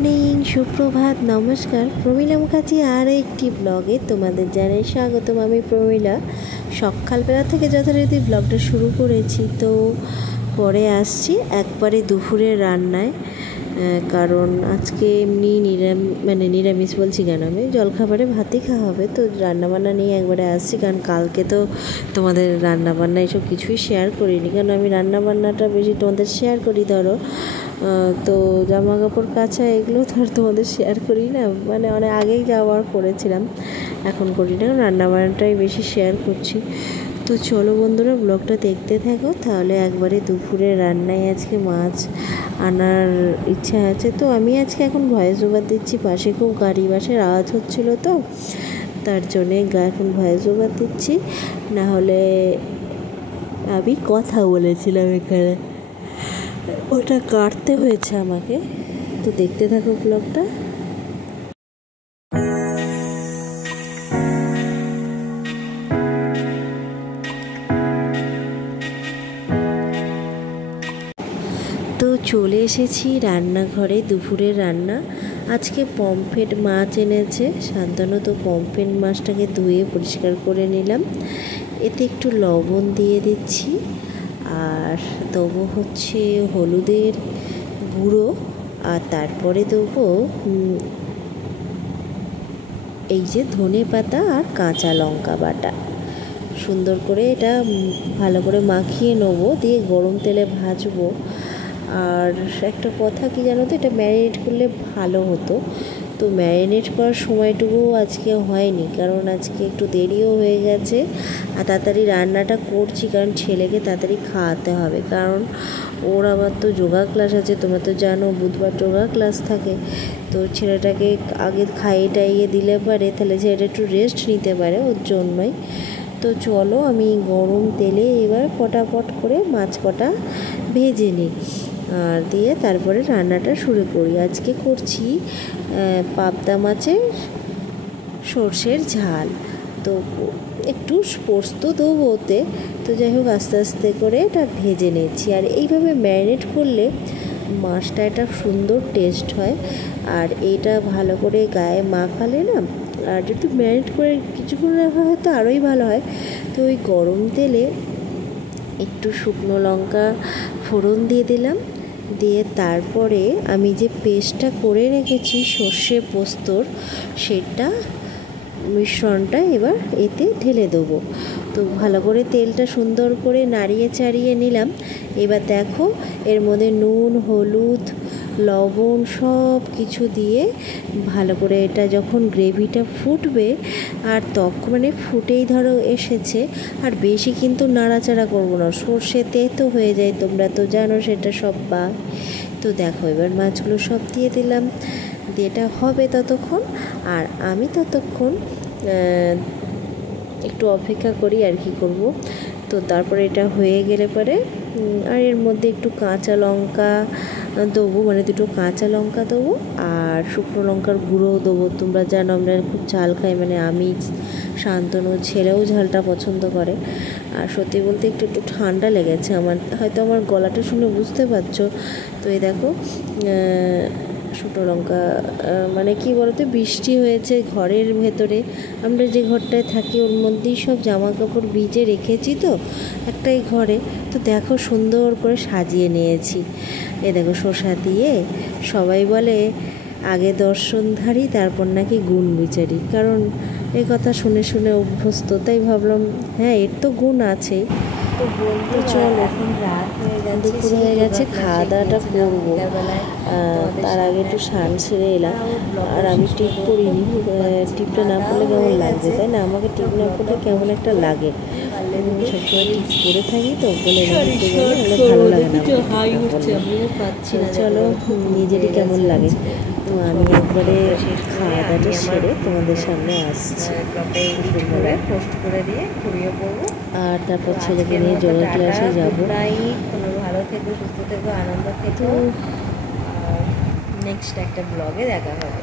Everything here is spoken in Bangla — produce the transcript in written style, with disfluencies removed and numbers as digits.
মর্নিং, সুপ্রভাত, নমস্কার। প্রমীলা মুখার্জি আর একটি ব্লগে তোমাদের জানাই স্বাগতম। আমি প্রমীলা। সকালবেলা থেকে যথারীতি ব্লগটা শুরু করেছি, তো পরে আসছি একবারে দুপুরের রান্নায়। কারণ আজকে এমনি নিরামিষ বলছি কেন, আমি জলখাবারে ভাতই খাওয়া হবে, তো রান্নাবান্না নিয়ে একবারে আসছি। কারণ কালকে তো তোমাদের রান্নাবান্না এসব কিছুই শেয়ার করিনি, কারণ আমি রান্নাবান্নাটা বেশি তোমাদের শেয়ার করি। ধরো তো জামা কাপড় কাচা এগুলো তো আর তোমাদের শেয়ার করি না, অনেক আগেই যাওয়ার করেছিলাম, এখন করি না, রান্নাবান্নাটাই বেশি শেয়ার করছি। তো চলো বন্ধুরা, ব্লগটা দেখতে থাকো। তাহলে একবারে দুপুরে রান্নায় আজকে মাছ আনার ইচ্ছা আছে, তো আমি আজকে এখন ভয়েস ওভার দিচ্ছি। পাশে খুব গাড়ি বাসের আওয়াজ হচ্ছিলো, তো তার জন্যে এখন ভয়েস ওভার দিচ্ছি। নাহলে আমি কথা বলেছিলাম এখানে, ওটা কাটতে হয়েছে আমাকে। তো দেখতে থাকো ব্লগটা। তো চলে এসেছি রান্নাঘরে। দুপুরের রান্না আজকে পমফ্রেট মাছ এনেছে শান্তনু, তো পমফ্রেট মাছটাকে ধুয়ে পরিষ্কার করে নিলাম। এতে একটু লবণ দিয়ে দিচ্ছি, আর দেবো হচ্ছে হলুদের গুঁড়ো, আর তারপরে দেবো এই যে ধনে পাতা আর কাঁচা লঙ্কা বাটা। সুন্দর করে এটা ভালো করে মাখিয়ে নেবো, দিয়ে গরম তেলে ভাজবো। আর একটা কথা কি জানো তো, এটা ম্যারিনেট করলে ভালো হতো, তো ম্যারিনেট করার সময়টুকুও আজকে হয়নি, কারণ আজকে একটু দেরিও হয়ে গেছে। আর তাড়াতাড়ি রান্নাটা করছি, কারণ ছেলেকে তাড়াতাড়ি খাওয়াতে হবে, কারণ ওর আবার তো যোগা ক্লাস আছে। তোমরা তো জানো বুধবার যোগা ক্লাস থাকে, তো ছেলেটাকে আগে খাইয়ে টাইয়ে দিলে পারে, তাহলে ছেলেটা একটু রেস্ট নিতে পারে, ওর জন্যই। তো চলো আমি গরম তেলে এবার পটাপট করে মাছ কটা ভেজে নিই, আর দিয়ে তারপরে রান্নাটা শুরু করি। আজকে করছি পাবদা মাছের সর্ষের ঝাল, তো একটু পোস্ত দেবো ওতে। তো যাই হোক, আস্তে আস্তে করে এটা ভেজে নিচ্ছি। আর এইভাবে ম্যারিনেট করলে মাছটা একটা সুন্দর টেস্ট হয়, আর এটা ভালো করে গায়ে মাখালে না, আর যদি ম্যারিনেট করে কিছুক্ষণ রাখা হয় তো আরোই ভালো হয়। তো ওই গরম তেলে একটু শুকনো লঙ্কা ফোড়ন দিয়ে দিলাম, দিয়ে তারপরে আমি যে পেস্টটা করে রেখেছি সর্ষে পোস্তর, সেটা মিশ্রণটা এবার এতে ঢেলে দেবো। তো ভালো করে তেলটা সুন্দর করে নাড়িয়ে চাড়িয়ে নিলাম। এবার দেখো এর মধ্যে নুন, হলুদ, লবণ সব কিছু দিয়ে ভালো করে এটা যখন গ্রেভিটা ফুটবে, আর তখন ফুটেই ধরো এসেছে, আর বেশি কিন্তু নাড়াচাড়া করবো না, সর্ষেতে তো হয়ে যায়, তোমরা তো জানো সেটা সব বা। তো দেখো এবার মাছগুলো সব দিয়ে দিলাম, দিয়ে এটা হবে ততক্ষণ, আর আমি ততক্ষণ একটু অপেক্ষা করি আর কি করব। তো তারপরে এটা হয়ে গেলে পরে আর এর মধ্যে একটু কাঁচা লঙ্কা দেবো, দুটো কাঁচা লঙ্কা দেবো, আর শুকনো লঙ্কার গুঁড়োও দেবো। তোমরা জানো আমরা খুব ঝাল খাই, আমি, শান্তনু, ছেলেও ঝালটা পছন্দ করে। আর সত্যি বলতে একটু একটু ঠান্ডা লেগেছে আমার, হয়তো আমার গলাটা শুনে বুঝতে পারছো। তো এই দেখো শুকনো লঙ্কা, কি বলতো, বৃষ্টি হয়েছে ঘরের ভেতরে, আমরা যে ঘরটায় থাকি ওর মধ্যেই সব জামা কাপড় ভিজে রেখেছি, তো একটাই ঘরে। তো দেখো সুন্দর করে সাজিয়ে নিয়েছি। দেখো শসা দিয়ে, সবাই বলে আগে দর্শনধারী তারপর নাকি গুণ বিচারি, কারণ এই কথা শুনে শুনে অভ্যস্ত, তাই ভাবলাম হ্যাঁ এর তো গুণ আছেই। তো বলতে চল, এখন রাত হয়ে গেছে, দুপুর হয়ে গেছে, খাওয়া দাওয়াটা করবো। তার আগে একটু স্নান সেরে এলাম, আর আমি টিপ পরিনি। টিপটা না পরলে কেমন লাগবে, তাই না? আমাকে টিপ না পরলে কেমন একটা লাগে, সবসময় টিপ পরে থাকি, তো বলে ভালো লাগে না। চলো নিজেরই কেমন লাগে। তো আমি একবারে খাওয়া দাওয়াটা সেরে তোমাদের সামনে আসছি, পোস্ট করে দিয়ে ঘুরিয়ে পড়বো, আর তারপর ছেলেকে নিয়ে যোগা ক্লাসে যাবো। তোমরা ভালো থেকো, সুস্থ থেকো, আনন্দ থেকো, আর নেক্সট একটা ব্লগে দেখা হবে।